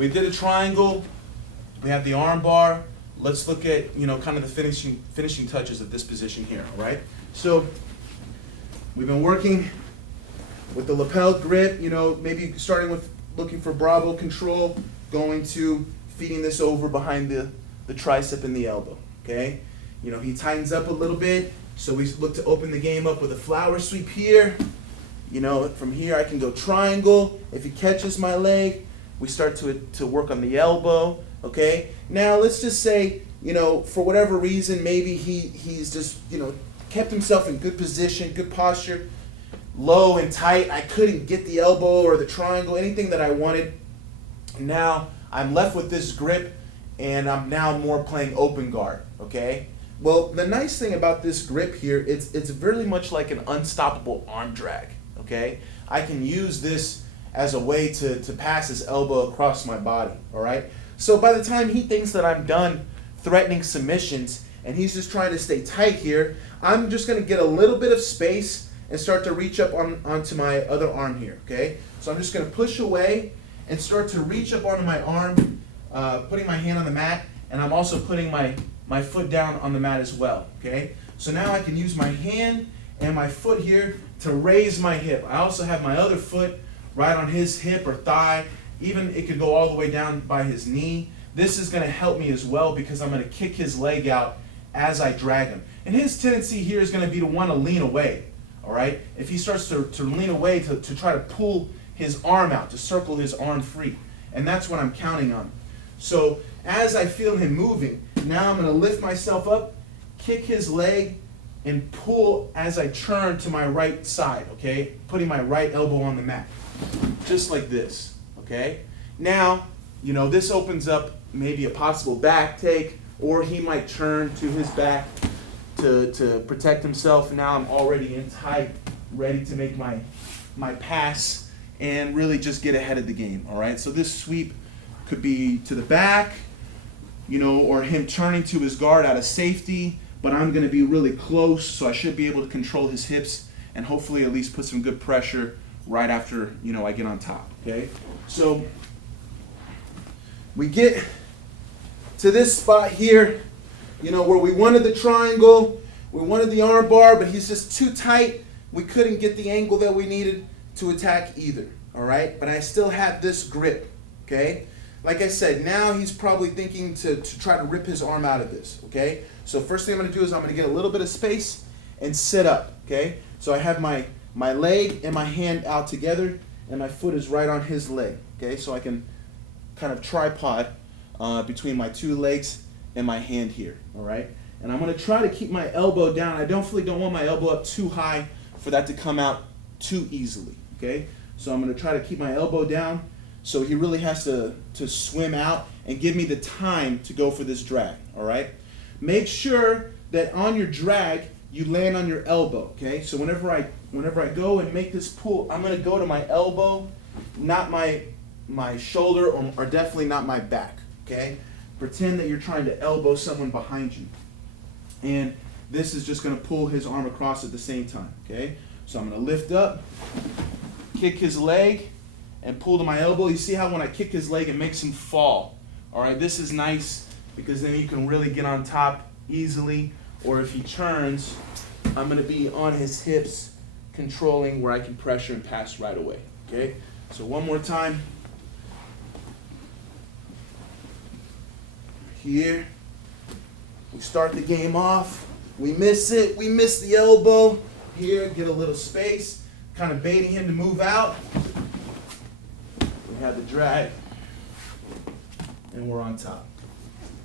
we did a triangle. We have the arm bar. Let's look at, kind of the finishing touches of this position here, all right? So we've been working with the lapel grip, maybe starting with looking for Bravo control, going to feeding this over behind the tricep and the elbow, okay? He tightens up a little bit, so we look to open the game up with a flower sweep here. From here I can go triangle. If he catches my leg, we start to work on the elbow, okay? Now let's just say, for whatever reason, maybe he's just, kept himself in good position, good posture, low and tight. I couldn't get the elbow or the triangle, anything that I wanted. Now I'm left with this grip, and I'm now more playing open guard, okay? Well, the nice thing about this grip here, it's very much like an unstoppable arm drag, okay? I can use this as a way to pass his elbow across my body, all right? So by the time he thinks that I'm done threatening submissions and he's just trying to stay tight here, I'm just gonna get a little bit of space and start to reach up onto my other arm here, okay? So I'm just gonna push away and start to reach up onto my arm, putting my hand on the mat, and I'm also putting my foot down on the mat as well, okay? So now I can use my hand and my foot here to raise my hip. I also have my other foot right on his hip or thigh. Even it could go all the way down by his knee. This is gonna help me as well because I'm gonna kick his leg out as I drag him. And his tendency here is gonna be to wanna lean away, all right? If he starts to lean away to try to pull his arm out, to circle his arm free. And that's what I'm counting on. So as I feel him moving, now I'm gonna lift myself up, kick his leg, and pull as I turn to my right side, okay? Putting my right elbow on the mat, just like this, okay? Now, this opens up maybe a possible back take, or he might turn to his back to protect himself. Now I'm already in tight, ready to make my pass and really just get ahead of the game, all right? So this sweep could be to the back, or him turning to his guard out of safety, but I'm gonna be really close, so I should be able to control his hips and hopefully at least put some good pressure right after, I get on top, okay? So we get to this spot here, where we wanted the triangle, we wanted the arm bar, but he's just too tight. We couldn't get the angle that we needed to attack either, all right? But I still have this grip, okay? Like I said, now he's probably thinking to try to rip his arm out of this, okay? So first thing I'm gonna do is I'm gonna get a little bit of space and sit up, okay? So I have my leg and my hand out together, and my foot is right on his leg, okay? So I can kind of tripod between my two legs and my hand here, all right? And I'm gonna try to keep my elbow down. I definitely don't want my elbow up too high for that to come out too easily, okay? So I'm gonna try to keep my elbow down so he really has to swim out and give me the time to go for this drag, all right? Make sure that on your drag, you land on your elbow, okay? So whenever I go and make this pull, I'm gonna go to my elbow, not my shoulder, or definitely not my back, okay? Pretend that you're trying to elbow someone behind you. And this is just gonna pull his arm across at the same time, okay? So I'm gonna lift up, kick his leg, and pull to my elbow. You see how when I kick his leg, it makes him fall. All right, this is nice because then you can really get on top easily. Or if he turns, I'm gonna be on his hips, controlling where I can pressure and pass right away, okay? So one more time. Here, we start the game off. We miss it, we miss the elbow. Here, get a little space, kind of baiting him to move out. We have the drag, and we're on top.